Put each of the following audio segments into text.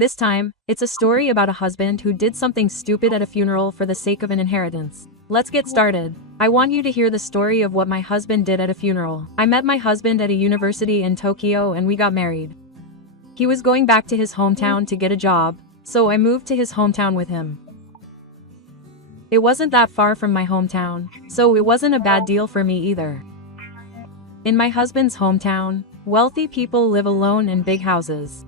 This time, it's a story about a husband who did something stupid at a funeral for the sake of an inheritance. Let's get started. I want you to hear the story of what my husband did at a funeral. I met my husband at a university in Tokyo and we got married. He was going back to his hometown to get a job, so I moved to his hometown with him. It wasn't that far from my hometown, so it wasn't a bad deal for me either. In my husband's hometown, wealthy people live alone in big houses.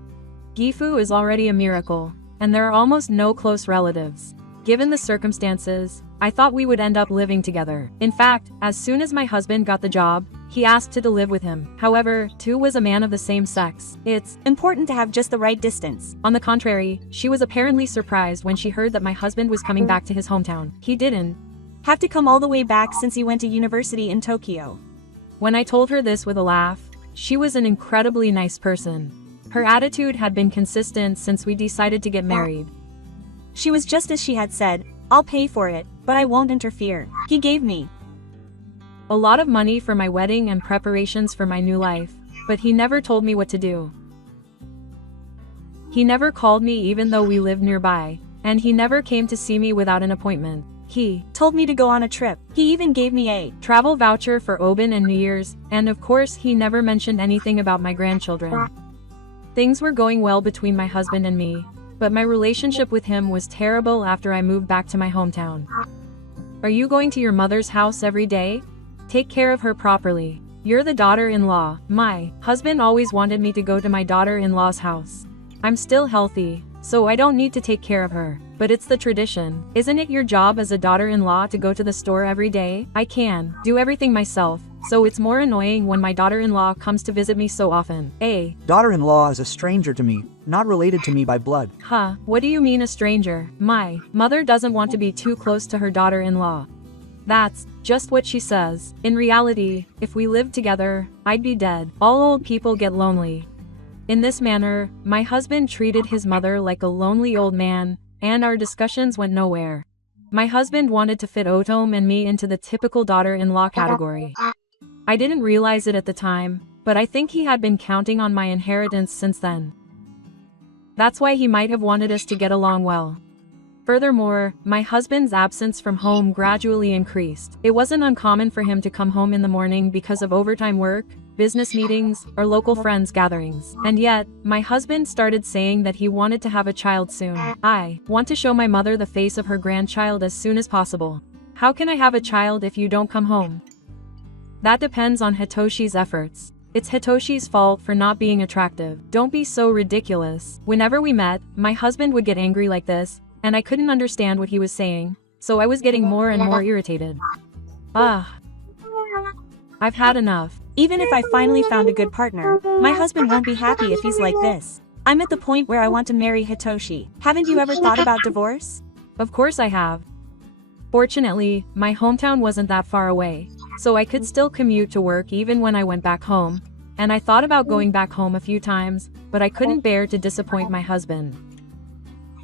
Gifu is already a miracle, and there are almost no close relatives. Given the circumstances, I thought we would end up living together. In fact, as soon as my husband got the job, he asked to live with him. However, Tu was a man of the same sex. It's important to have just the right distance. On the contrary, she was apparently surprised when she heard that my husband was coming back to his hometown. He didn't have to come all the way back since he went to university in Tokyo. When I told her this with a laugh, she was an incredibly nice person. Her attitude had been consistent since we decided to get married. She was just as she had said, "I'll pay for it, but I won't interfere." He gave me a lot of money for my wedding and preparations for my new life, but he never told me what to do. He never called me even though we lived nearby, and he never came to see me without an appointment. He told me to go on a trip. He even gave me a travel voucher for Obin and New Year's, and of course he never mentioned anything about my grandchildren. Things were going well between my husband and me, but my relationship with him was terrible after I moved back to my hometown. Are you going to your mother's house every day? Take care of her properly. You're the daughter-in-law. My husband always wanted me to go to my daughter-in-law's house. I'm still healthy, so I don't need to take care of her, but it's the tradition. Isn't it your job as a daughter-in-law to go to the store every day? I can do everything myself, so it's more annoying when my daughter-in-law comes to visit me so often. A daughter-in-law is a stranger to me, not related to me by blood. Huh, what do you mean a stranger? My mother doesn't want to be too close to her daughter-in-law. That's just what she says. In reality, if we lived together, I'd be dead. All old people get lonely. In this manner, my husband treated his mother like a lonely old man, and our discussions went nowhere. My husband wanted to fit Otom and me into the typical daughter-in-law category. I didn't realize it at the time, but I think he had been counting on my inheritance since then. That's why he might have wanted us to get along well. Furthermore, my husband's absence from home gradually increased. It wasn't uncommon for him to come home in the morning because of overtime work, business meetings, or local friends gatherings. And yet, my husband started saying that he wanted to have a child soon. I want to show my mother the face of her grandchild as soon as possible. How can I have a child if you don't come home? That depends on Hitoshi's efforts. It's Hitoshi's fault for not being attractive. Don't be so ridiculous. Whenever we met, my husband would get angry like this, and I couldn't understand what he was saying, so I was getting more and more irritated. I've had enough. Even if I finally found a good partner, my husband won't be happy if he's like this. I'm at the point where I want to marry Hitoshi. Haven't you ever thought about divorce? Of course I have. Fortunately, my hometown wasn't that far away, so I could still commute to work even when I went back home, and I thought about going back home a few times, but I couldn't bear to disappoint my husband.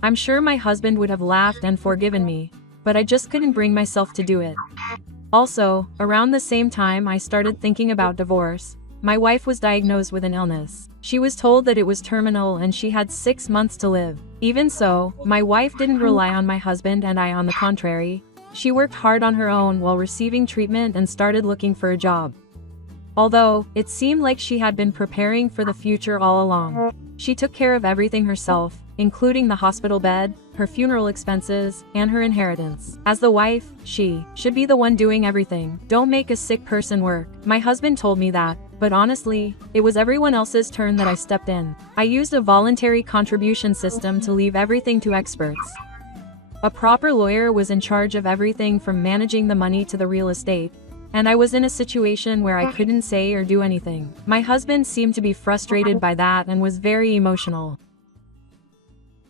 I'm sure my husband would have laughed and forgiven me, but I just couldn't bring myself to do it. Also, around the same time I started thinking about divorce, my wife was diagnosed with an illness. She was told that it was terminal and she had 6 months to live. Even so, my wife didn't rely on my husband and I on the contrary. She worked hard on her own while receiving treatment and started looking for a job. Although, it seemed like she had been preparing for the future all along. She took care of everything herself, including the hospital bed, her funeral expenses, and her inheritance. As the wife, she should be the one doing everything. Don't make a sick person work. My husband told me that, but honestly, it was everyone else's turn that I stepped in. I used a voluntary contribution system to leave everything to experts. A proper lawyer was in charge of everything from managing the money to the real estate, and I was in a situation where I couldn't say or do anything. My husband seemed to be frustrated by that and was very emotional.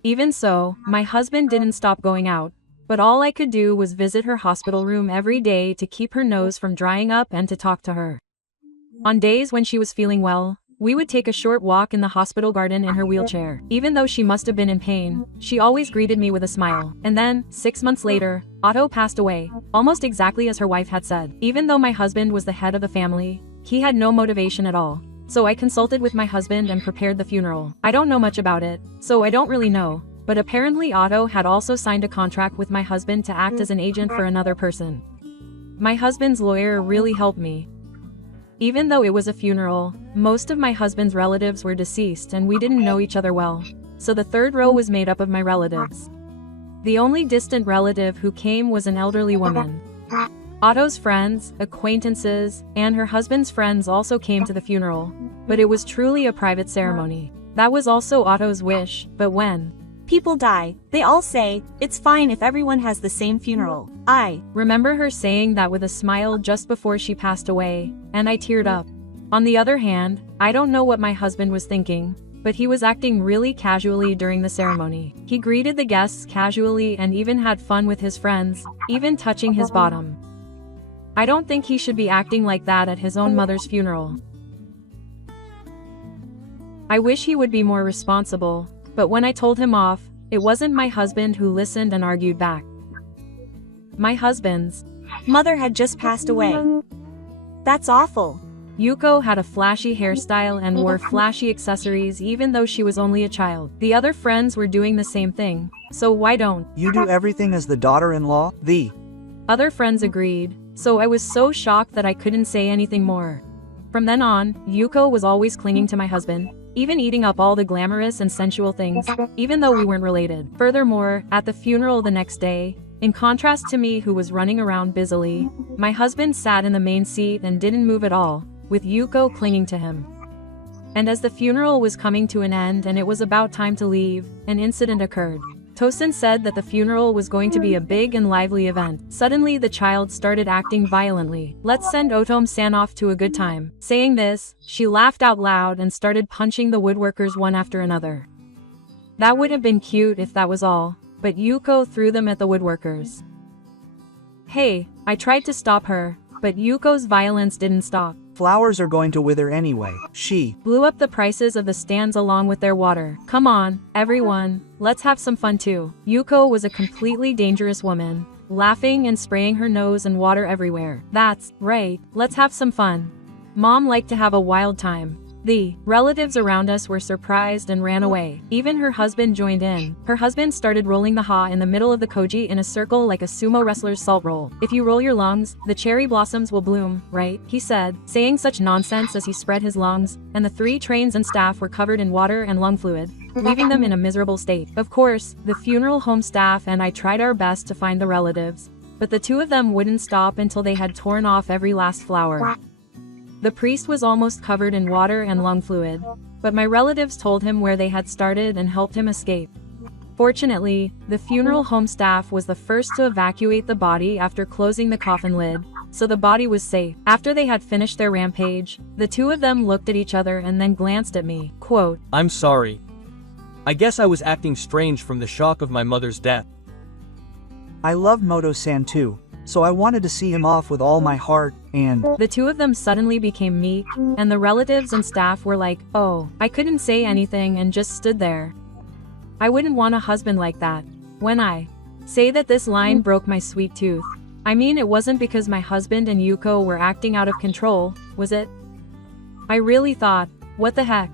Even so, my husband didn't stop going out, but all I could do was visit her hospital room every day to keep her nose from drying up and to talk to her. On days when she was feeling well, we would take a short walk in the hospital garden in her wheelchair. Even though she must have been in pain, she always greeted me with a smile. And then, 6 months later, Otto passed away, almost exactly as her wife had said. Even though my husband was the head of the family, he had no motivation at all. So I consulted with my husband and prepared the funeral. I don't know much about it, so I don't really know. But apparently Otto had also signed a contract with my husband to act as an agent for another person. My husband's lawyer really helped me. Even though it was a funeral, most of my husband's relatives were deceased and we didn't know each other well. So the third row was made up of my relatives. The only distant relative who came was an elderly woman. Otto's friends, acquaintances, and her husband's friends also came to the funeral, but it was truly a private ceremony. That was also Otto's wish, but when people die, they all say, it's fine if everyone has the same funeral. I remember her saying that with a smile just before she passed away, and I teared up. On the other hand, I don't know what my husband was thinking, but he was acting really casually during the ceremony. He greeted the guests casually and even had fun with his friends, even touching his bottom. I don't think he should be acting like that at his own mother's funeral. I wish he would be more responsible, but when I told him off, it wasn't my husband who listened and argued back. My husband's mother had just passed away. That's awful. Yuko had a flashy hairstyle and wore flashy accessories even though she was only a child. The other friends were doing the same thing, so why don't you do everything as the daughter-in-law? The other friends agreed, so I was so shocked that I couldn't say anything more. From then on, Yuko was always clinging to my husband, even eating up all the glamorous and sensual things, even though we weren't related. Furthermore, at the funeral the next day, in contrast to me who was running around busily, my husband sat in the main seat and didn't move at all, with Yuko clinging to him. And as the funeral was coming to an end and it was about time to leave, an incident occurred. Tosin said that the funeral was going to be a big and lively event. Suddenly the child started acting violently. Let's send Otom-san off to a good time. Saying this, she laughed out loud and started punching the woodworkers one after another. That would have been cute if that was all, but Yuko threw them at the woodworkers. Hey, I tried to stop her, but Yuko's violence didn't stop. flowers are going to wither anyway. She Blew up the prices of the stands along with their water. Come on, everyone, let's have some fun too. Yuko was a completely dangerous woman, laughing and spraying her nose and water everywhere. That's right, let's have some fun. Mom liked to have a wild time. The relatives around us were surprised and ran away. Even her husband joined in. Her husband started rolling the ha in the middle of the koji in a circle like a sumo wrestler's salt roll. If you roll your lungs, the cherry blossoms will bloom, right? He said, saying such nonsense as he spread his lungs, and the 3 trains and staff were covered in water and lung fluid, leaving them in a miserable state. Of course, the funeral home staff and I tried our best to find the relatives, but the 2 of them wouldn't stop until they had torn off every last flower. The priest was almost covered in water and lung fluid, but my relatives told him where they had started and helped him escape. Fortunately, the funeral home staff was the first to evacuate the body after closing the coffin lid, so the body was safe. After they had finished their rampage, the 2 of them looked at each other and then glanced at me. Quote, "I'm sorry. I guess I was acting strange from the shock of my mother's death." I love Moto-san too, so I wanted to see him off with all my heart, and the 2 of them suddenly became meek, and the relatives and staff were like, oh. I couldn't say anything and just stood there. I wouldn't want a husband like that. When I say that this line broke my sweet tooth, I mean it wasn't because my husband and Yuko were acting out of control, was it? I really thought, what the heck?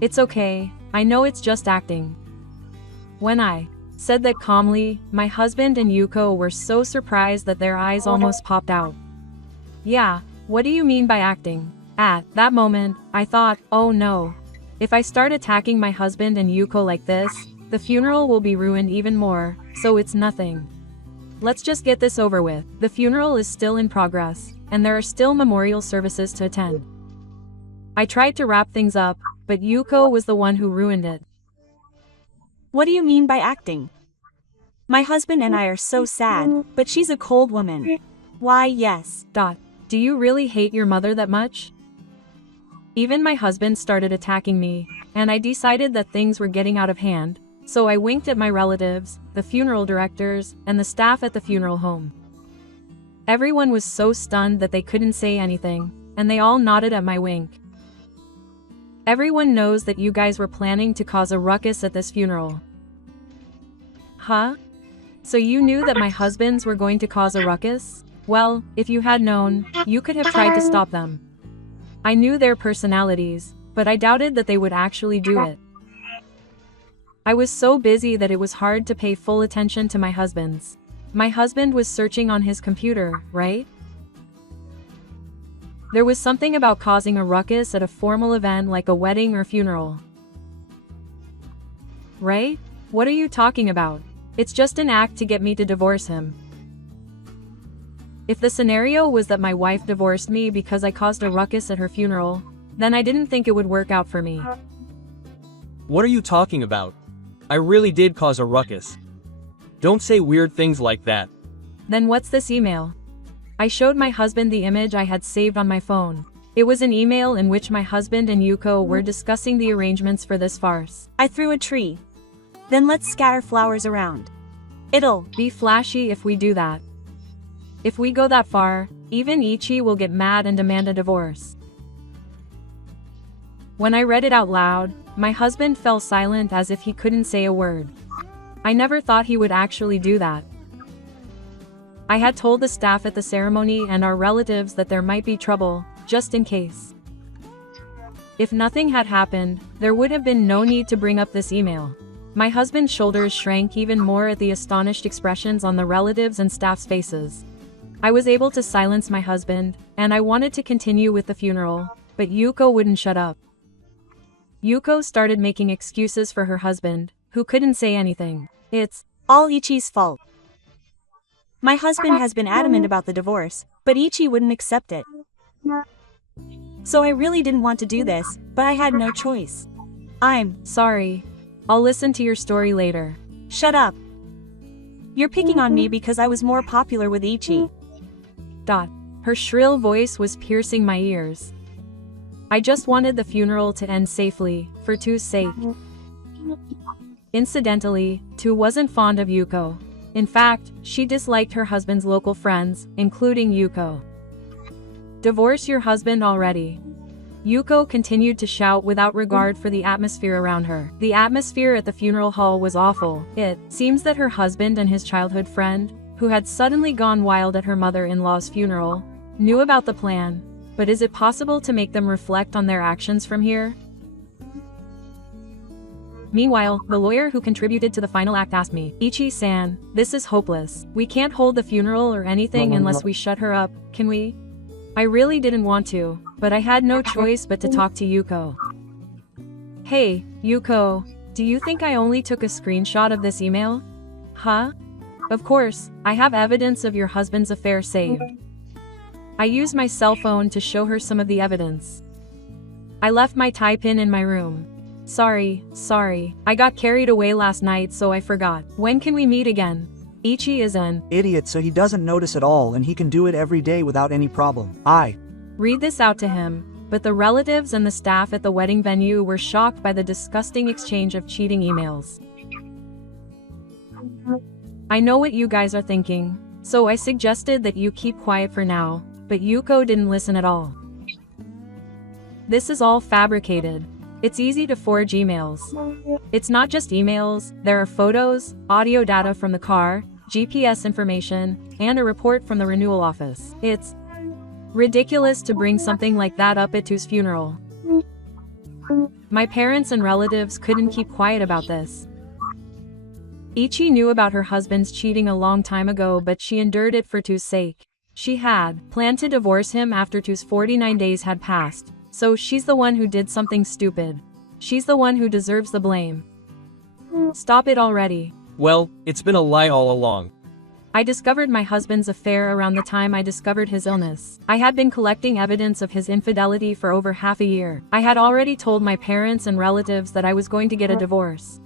It's okay, I know it's just acting. When I said that calmly, my husband and Yuko were so surprised that their eyes almost popped out. Yeah, what do you mean by acting? At that moment, I thought, oh no. If I start attacking my husband and Yuko like this, the funeral will be ruined even more, so it's nothing. Let's just get this over with. The funeral is still in progress, and there are still memorial services to attend. I tried to wrap things up, but Yuko was the one who ruined it. What do you mean by acting? My husband and I are so sad, but she's a cold woman. Why, yes. Do you really hate your mother that much? Even my husband started attacking me, and I decided that things were getting out of hand, so I winked at my relatives, the funeral directors, and the staff at the funeral home. Everyone was so stunned that they couldn't say anything, and they all nodded at my wink. Everyone knows that you guys were planning to cause a ruckus at this funeral. Huh? So you knew that my husbands were going to cause a ruckus? Well, if you had known, you could have tried to stop them. I knew their personalities, but I doubted that they would actually do it. I was so busy that it was hard to pay full attention to my husband's. My husband was searching on his computer, right? There was something about causing a ruckus at a formal event like a wedding or funeral. Right? What are you talking about? It's just an act to get me to divorce him. If the scenario was that my wife divorced me because I caused a ruckus at her funeral, then I didn't think it would work out for me. What are you talking about? I really did cause a ruckus. Don't say weird things like that. Then what's this email? I showed my husband the image I had saved on my phone. It was an email in which my husband and Yuko were discussing the arrangements for this farce. I threw a tree. Then let's scatter flowers around. It'll be flashy if we do that. If we go that far, even Ichi will get mad and demand a divorce. When I read it out loud, my husband fell silent as if he couldn't say a word. I never thought he would actually do that. I had told the staff at the ceremony and our relatives that there might be trouble, just in case. If nothing had happened, there would have been no need to bring up this email. My husband's shoulders shrank even more at the astonished expressions on the relatives and staff's faces. I was able to silence my husband, and I wanted to continue with the funeral, but Yuko wouldn't shut up. Yuko started making excuses for her husband, who couldn't say anything. It's all Ichi's fault. My husband has been adamant about the divorce, but Ichi wouldn't accept it. So I really didn't want to do this, but I had no choice. I'm sorry. I'll listen to your story later. Shut up. You're picking on me because I was more popular with Ichi. Her shrill voice was piercing my ears. I just wanted the funeral to end safely, for 2's sake. Incidentally, 2 wasn't fond of Yuko. In fact, she disliked her husband's local friends, including Yuko. Divorce your husband already. Yuko continued to shout without regard for the atmosphere around her. The atmosphere at the funeral hall was awful. It seems that her husband and his childhood friend, who had suddenly gone wild at her mother-in-law's funeral, knew about the plan. But is it possible to make them reflect on their actions from here? Meanwhile, the lawyer who contributed to the final act asked me, Ichi-san, this is hopeless. We can't hold the funeral or anything unless we shut her up, can we? I really didn't want to, but I had no choice but to talk to Yuko. Hey, Yuko, do you think I only took a screenshot of this email? Huh? Of course, I have evidence of your husband's affair saved. I used my cell phone to show her some of the evidence. I left my tie pin in my room. Sorry, I got carried away last night so I forgot. When can we meet again? Ichi is an idiot, so he doesn't notice at all and he can do it every day without any problem. Read this out to him, but the relatives and the staff at the wedding venue were shocked by the disgusting exchange of cheating emails. I know what you guys are thinking, so I suggested that you keep quiet for now, but Yuko didn't listen at all. This is all fabricated. It's easy to forge emails. It's not just emails, there are photos, audio data from the car, GPS information, and a report from the renewal office. It's ridiculous to bring something like that up at 2's funeral. My parents and relatives couldn't keep quiet about this. Ichi knew about her husband's cheating a long time ago, but she endured it for 2's sake. She had planned to divorce him after 2's 49 days had passed, so she's the one who did something stupid. She's the one who deserves the blame. Stop it already. Well, it's been a lie all along. I discovered my husband's affair around the time I discovered his illness. I had been collecting evidence of his infidelity for over half a year. I had already told my parents and relatives that I was going to get a divorce.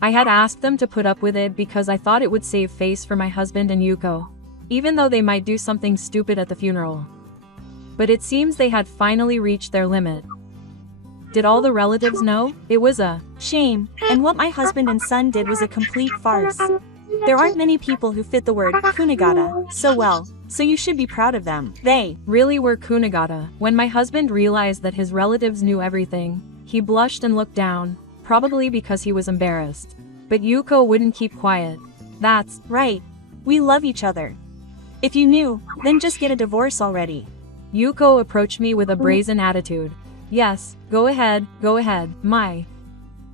I had asked them to put up with it because I thought it would save face for my husband and Yuko, even though they might do something stupid at the funeral. But it seems they had finally reached their limit. Did all the relatives know? It was a shame, and what my husband and son did was a complete farce. There aren't many people who fit the word kunigata so well, so you should be proud of them. They really were kunigata. When my husband realized that his relatives knew everything, he blushed and looked down, probably because he was embarrassed. But Yuko wouldn't keep quiet. That's right. We love each other. If you knew, then just get a divorce already. Yuko approached me with a brazen attitude. Yes, go ahead, my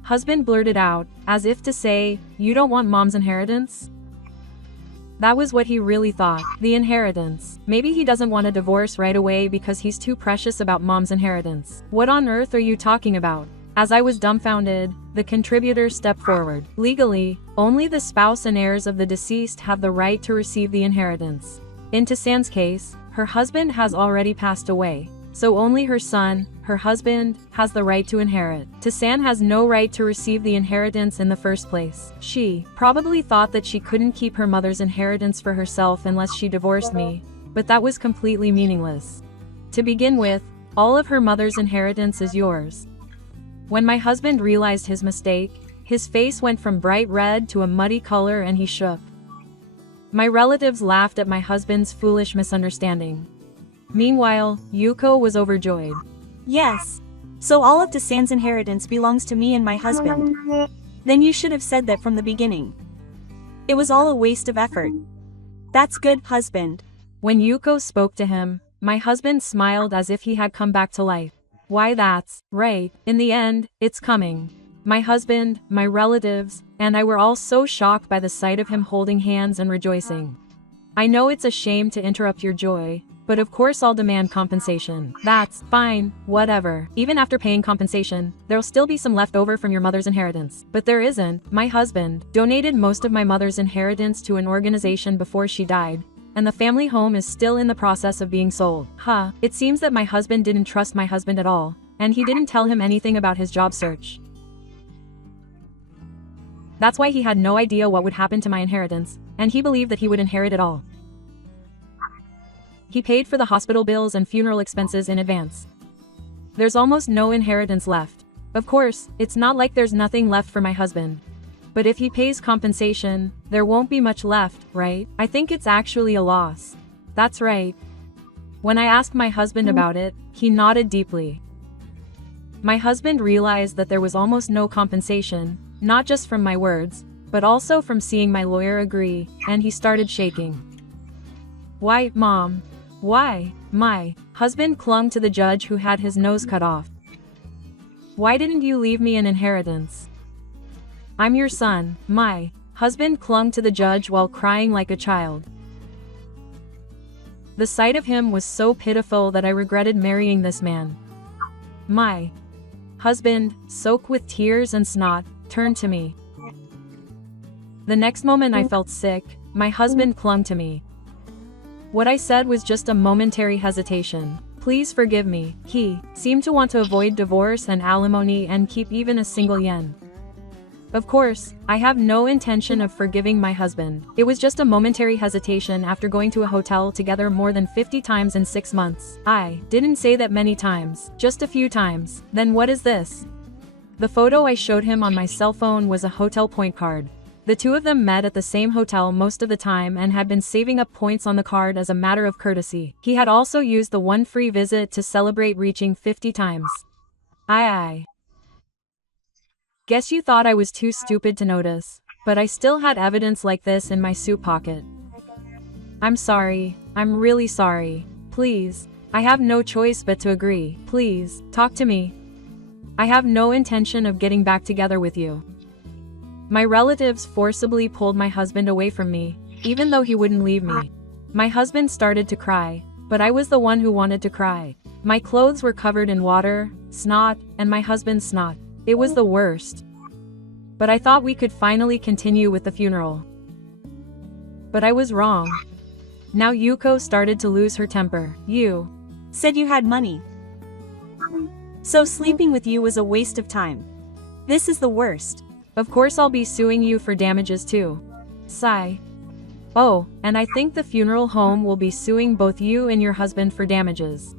husband blurted out, as if to say, you don't want mom's inheritance? That was what he really thought, the inheritance. Maybe he doesn't want a divorce right away because he's too precious about mom's inheritance. What on earth are you talking about? As I was dumbfounded, the contributor stepped forward. Legally, only the spouse and heirs of the deceased have the right to receive the inheritance. In Tasan's case, her husband has already passed away, so only her son, her husband, has the right to inherit. Tasan has no right to receive the inheritance in the first place. She probably thought that she couldn't keep her mother's inheritance for herself unless she divorced me, but that was completely meaningless. To begin with, all of her mother's inheritance is yours. When my husband realized his mistake, his face went from bright red to a muddy color and he shook. My relatives laughed at my husband's foolish misunderstanding. Meanwhile, Yuko was overjoyed. Yes. So all of Tasan's inheritance belongs to me and my husband. Then you should have said that from the beginning. It was all a waste of effort. That's good, husband. When Yuko spoke to him, my husband smiled as if he had come back to life. Why, that's right. In the end, it's coming. My husband, my relatives, and I were all so shocked by the sight of him holding hands and rejoicing. I know it's a shame to interrupt your joy, but of course I'll demand compensation. That's fine, whatever. Even after paying compensation, there'll still be some left over from your mother's inheritance. But there isn't. My husband donated most of my mother's inheritance to an organization before she died, and the family home is still in the process of being sold. It seems that my husband didn't trust my husband at all, and he didn't tell him anything about his job search. That's why he had no idea what would happen to my inheritance, and he believed that he would inherit it all. He paid for the hospital bills and funeral expenses in advance. There's almost no inheritance left. Of course, it's not like there's nothing left for my husband. But if he pays compensation, there won't be much left, right? I think it's actually a loss. That's right. When I asked my husband about it, he nodded deeply. My husband realized that there was almost no compensation, not just from my words, but also from seeing my lawyer agree, and he started shaking. Why, Mom? Why? My husband clung to the judge who had his nose cut off. Why didn't you leave me an inheritance? I'm your son. My husband clung to the judge while crying like a child. The sight of him was so pitiful that I regretted marrying this man. My husband, soaked with tears and snot, turned to me. The next moment I felt sick. My husband clung to me. What I said was just a momentary hesitation. Please forgive me. He seemed to want to avoid divorce and alimony and keep even a single yen. Of course, I have no intention of forgiving my husband. It was just a momentary hesitation after going to a hotel together more than 50 times in 6 months. I didn't say that many times, just a few times. Then what is this? The photo I showed him on my cell phone was a hotel point card. The two of them met at the same hotel most of the time and had been saving up points on the card as a matter of courtesy. He had also used the one free visit to celebrate reaching 50 times. I guess you thought I was too stupid to notice, but I still had evidence like this in my suit pocket. I'm sorry. I'm really sorry. Please. I have no choice but to agree. Please, talk to me. I have no intention of getting back together with you. My relatives forcibly pulled my husband away from me, even though he wouldn't leave me. My husband started to cry, but I was the one who wanted to cry. My clothes were covered in water, snot, and my husband's snot. It was the worst. But I thought we could finally continue with the funeral. But I was wrong. Now Yuko started to lose her temper. You said you had money. So sleeping with you was a waste of time. This is the worst. Of course I'll be suing you for damages too. Sigh. Oh, and I think the funeral home will be suing both you and your husband for damages.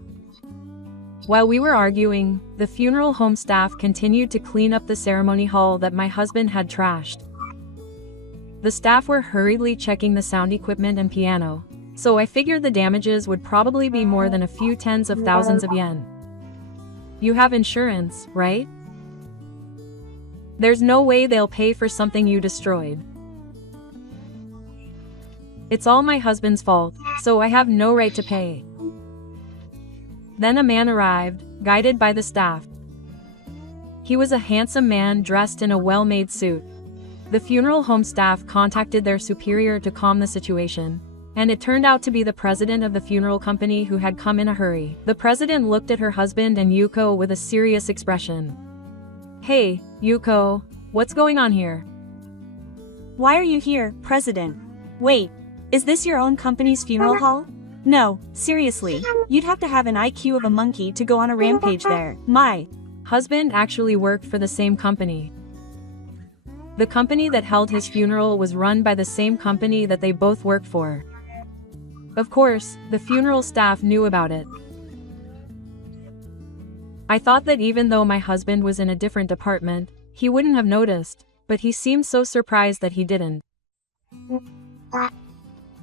While we were arguing, the funeral home staff continued to clean up the ceremony hall that my husband had trashed. The staff were hurriedly checking the sound equipment and piano, so I figured the damages would probably be more than a few tens of thousands of yen. You have insurance, right? There's no way they'll pay for something you destroyed. It's all my husband's fault, so I have no right to pay. Then a man arrived, guided by the staff. He was a handsome man dressed in a well-made suit. The funeral home staff contacted their superior to calm the situation, and it turned out to be the president of the funeral company who had come in a hurry. The president looked at her husband and Yuko with a serious expression. "Hey, Yuko, what's going on here?" Why are you here, President? Wait, is this your own company's funeral hall? No, seriously, you'd have to have an IQ of a monkey to go on a rampage there. My husband actually worked for the same company. The company that held his funeral was run by the same company that they both worked for. Of course, the funeral staff knew about it. I thought that even though my husband was in a different department, he wouldn't have noticed, but he seemed so surprised that he didn't.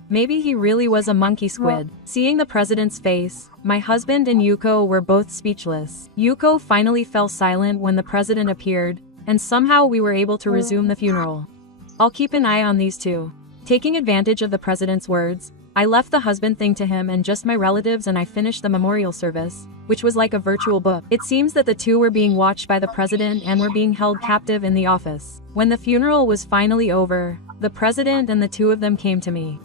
Maybe he really was a monkey squid. Seeing the president's face, my husband and Yuko were both speechless. Yuko finally fell silent when the president appeared, and somehow we were able to resume the funeral. I'll keep an eye on these two. Taking advantage of the president's words, I left the husband thing to him and just my relatives, and I finished the memorial service, which was like a virtual book. It seems that the two were being watched by the president and were being held captive in the office. When the funeral was finally over, the president and the two of them came to me.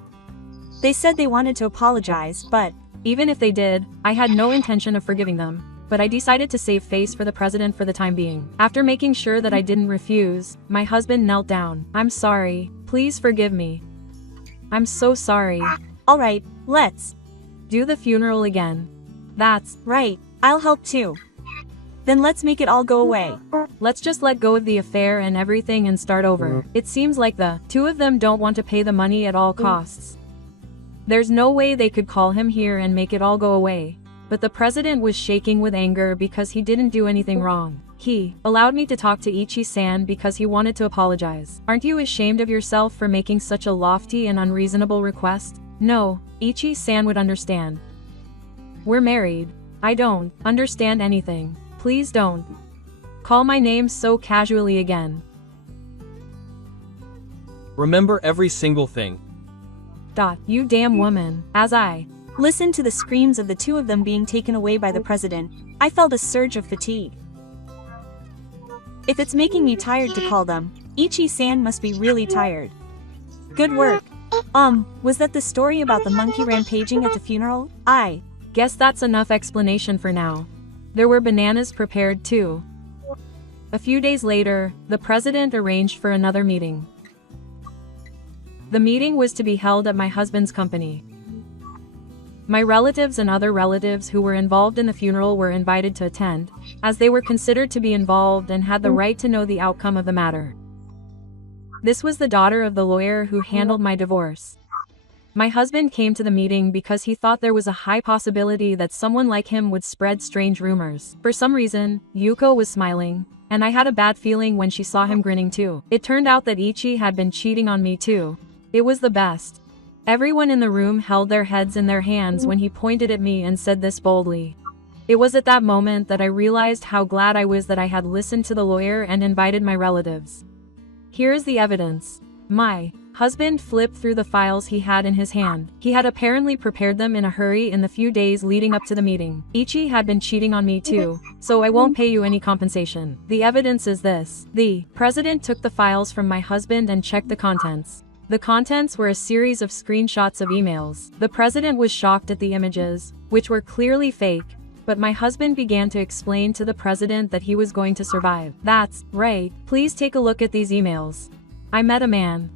They said they wanted to apologize, but even if they did, I had no intention of forgiving them. But I decided to save face for the president for the time being. After making sure that I didn't refuse, my husband knelt down. "I'm sorry, please forgive me. I'm so sorry." Alright, let's do the funeral again. That's right, I'll help too. Then let's make it all go away. Let's just let go of the affair and everything and start over. It seems like the two of them don't want to pay the money at all costs. There's no way they could call him here and make it all go away. But the president was shaking with anger because he didn't do anything wrong. He allowed me to talk to Ichi-san because he wanted to apologize. Aren't you ashamed of yourself for making such a lofty and unreasonable request? No, Ichi-san would understand. We're married. I don't understand anything. Please don't call my name so casually again. Remember every single thing. You damn woman. As I listened to the screams of the two of them being taken away by the president, I felt a surge of fatigue. If it's making me tired to call them, Ichi-san must be really tired. Good work. Was that the story about the monkey rampaging at the funeral? I guess that's enough explanation for now. There were bananas prepared too. A few days later, the president arranged for another meeting. The meeting was to be held at my husband's company. My relatives and other relatives who were involved in the funeral were invited to attend, as they were considered to be involved and had the right to know the outcome of the matter. This was the daughter of the lawyer who handled my divorce. My husband came to the meeting because he thought there was a high possibility that someone like him would spread strange rumors. For some reason, Yuko was smiling, and I had a bad feeling when she saw him grinning too. It turned out that Ichi had been cheating on me too. It was the best. Everyone in the room held their heads in their hands when he pointed at me and said this boldly. It was at that moment that I realized how glad I was that I had listened to the lawyer and invited my relatives. Here is the evidence. My husband flipped through the files he had in his hand. He had apparently prepared them in a hurry in the few days leading up to the meeting. Ichi had been cheating on me too, so I won't pay you any compensation. The evidence is this. The president took the files from my husband and checked the contents. The contents were a series of screenshots of emails. The president was shocked at the images, which were clearly fake, but my husband began to explain to the president that he was going to survive. That's right. Please take a look at these emails. I met a man.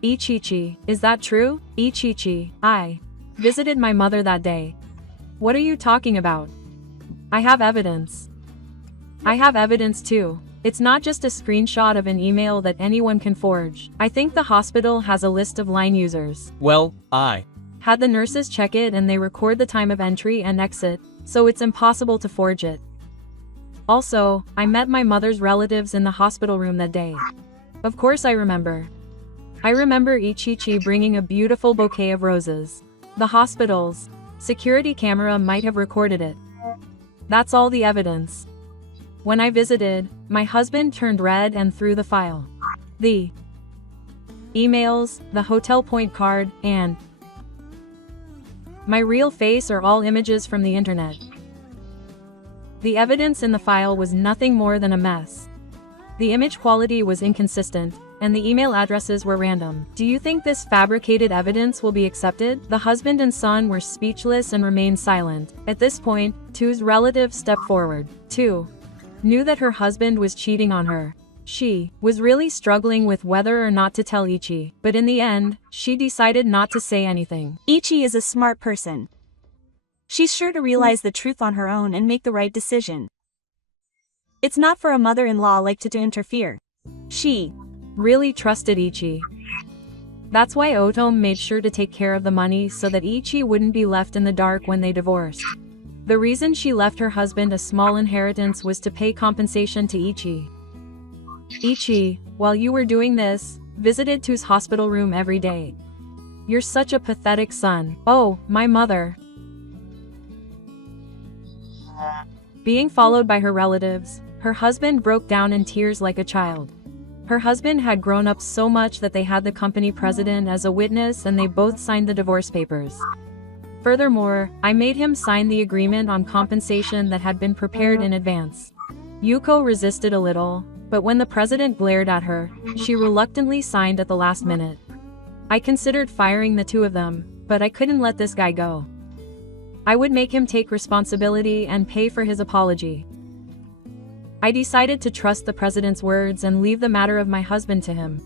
Ichi-chi, is that true? Ichi-chi, I visited my mother that day. What are you talking about? I have evidence. I have evidence too. It's not just a screenshot of an email that anyone can forge. I think the hospital has a list of line users. Well, I had the nurses check it and they record the time of entry and exit, so it's impossible to forge it. Also, I met my mother's relatives in the hospital room that day. Of course I remember. I remember Ichi-chi bringing a beautiful bouquet of roses. The hospital's security camera might have recorded it. That's all the evidence. When I visited, my husband turned red and threw the file. The emails, the hotel point card, and my real face are all images from the internet. The evidence in the file was nothing more than a mess. The image quality was inconsistent, and the email addresses were random. Do you think this fabricated evidence will be accepted? The husband and son were speechless and remained silent. At this point, 2's relative stepped forward. 2 knew that her husband was cheating on her. She was really struggling with whether or not to tell Ichi, but in the end, she decided not to say anything. Ichi is a smart person. She's sure to realize the truth on her own and make the right decision. It's not for a mother-in-law like to interfere. She really trusted Ichi. That's why Otome made sure to take care of the money so that Ichi wouldn't be left in the dark when they divorced. The reason she left her husband a small inheritance was to pay compensation to Ichi. Ichi, while you were doing this, visited 2's hospital room every day. You're such a pathetic son. Oh, my mother. Being followed by her relatives, her husband broke down in tears like a child. Her husband had grown up so much that they had the company president as a witness and they both signed the divorce papers. Furthermore, I made him sign the agreement on compensation that had been prepared in advance. Yuko resisted a little, but when the president glared at her, she reluctantly signed at the last minute. I considered firing the 2 of them, but I couldn't let this guy go. I would make him take responsibility and pay for his apology. I decided to trust the president's words and leave the matter of my husband to him.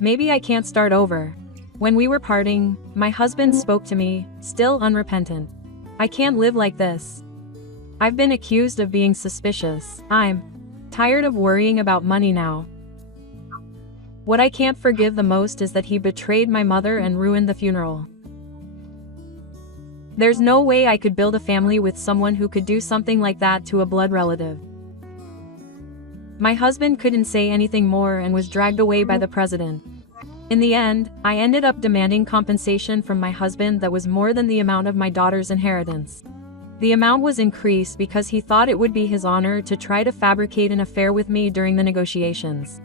Maybe I can't start over. When we were parting, my husband spoke to me, still unrepentant. I can't live like this. I've been accused of being suspicious. I'm tired of worrying about money now. What I can't forgive the most is that he betrayed my mother and ruined the funeral. There's no way I could build a family with someone who could do something like that to a blood relative. My husband couldn't say anything more and was dragged away by the president. In the end, I ended up demanding compensation from my husband that was more than the amount of my daughter's inheritance. The amount was increased because he thought it would be his honor to try to fabricate an affair with me during the negotiations.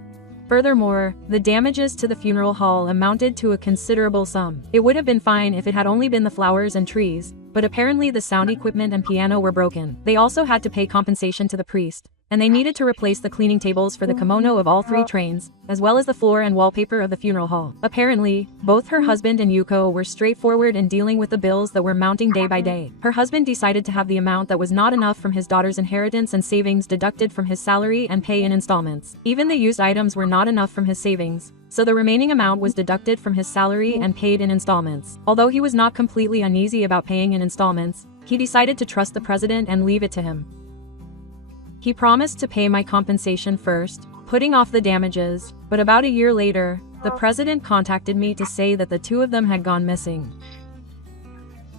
Furthermore, the damages to the funeral hall amounted to a considerable sum. It would have been fine if it had only been the flowers and trees, but apparently the sound equipment and piano were broken. They also had to pay compensation to the priest, and they needed to replace the cleaning tables for the kimono of all 3 trains, as well as the floor and wallpaper of the funeral hall. Apparently, both her husband and Yuko were straightforward in dealing with the bills that were mounting day by day. Her husband decided to have the amount that was not enough from his daughter's inheritance and savings deducted from his salary and pay in installments. Even the used items were not enough from his savings, so the remaining amount was deducted from his salary and paid in installments. Although he was not completely uneasy about paying in installments, he decided to trust the president and leave it to him. He promised to pay my compensation first, putting off the damages, but about a year later, the president contacted me to say that the 2 of them had gone missing.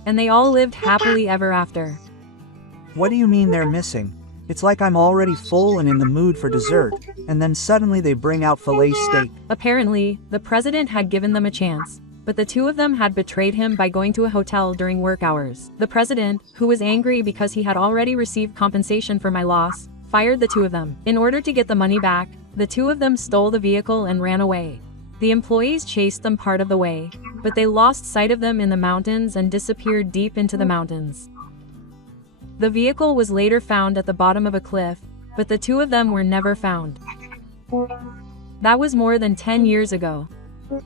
And they all lived happily ever after. What do you mean they're missing? It's like I'm already full and in the mood for dessert, and then suddenly they bring out filet steak. Apparently, the president had given them a chance, but the 2 of them had betrayed him by going to a hotel during work hours. The president, who was angry because he had already received compensation for my loss, fired the 2 of them. In order to get the money back, the 2 of them stole the vehicle and ran away. The employees chased them part of the way, but they lost sight of them in the mountains and disappeared deep into the mountains. The vehicle was later found at the bottom of a cliff, but the 2 of them were never found. That was more than 10 years ago.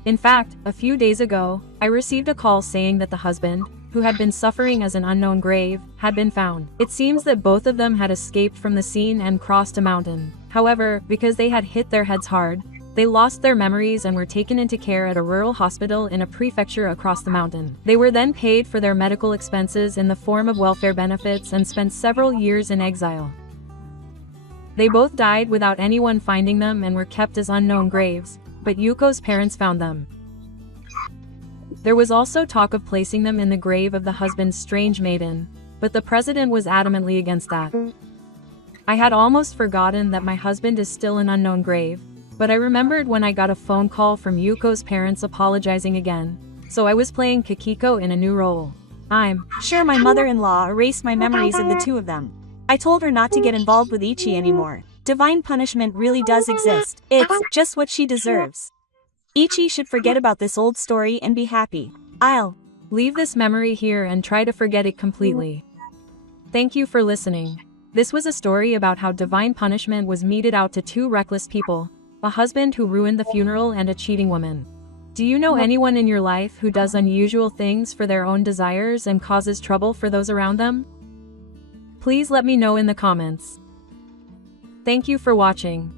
In fact, a few days ago, I received a call saying that the husband, who had been suffering as an unknown grave, had been found. It seems that both of them had escaped from the scene and crossed a mountain. However, because they had hit their heads hard, they lost their memories and were taken into care at a rural hospital in a prefecture across the mountain. They were then paid for their medical expenses in the form of welfare benefits and spent several years in exile. They both died without anyone finding them and were kept as unknown graves, but Yuko's parents found them. There was also talk of placing them in the grave of the husband's strange maiden, but the president was adamantly against that. I had almost forgotten that my husband is still an unknown grave, but I remembered when I got a phone call from Yuko's parents apologizing again, so I was playing Kikiko in a new role. I'm sure my mother-in-law erased my memories of the 2 of them. I told her not to get involved with Ichi anymore. Divine punishment really does exist. It's just what she deserves. Ichi should forget about this old story and be happy. I'll leave this memory here and try to forget it completely. Thank you for listening. This was a story about how divine punishment was meted out to two reckless people, a husband who ruined the funeral and a cheating woman. Do you know anyone in your life who does unusual things for their own desires and causes trouble for those around them? Please let me know in the comments. Thank you for watching.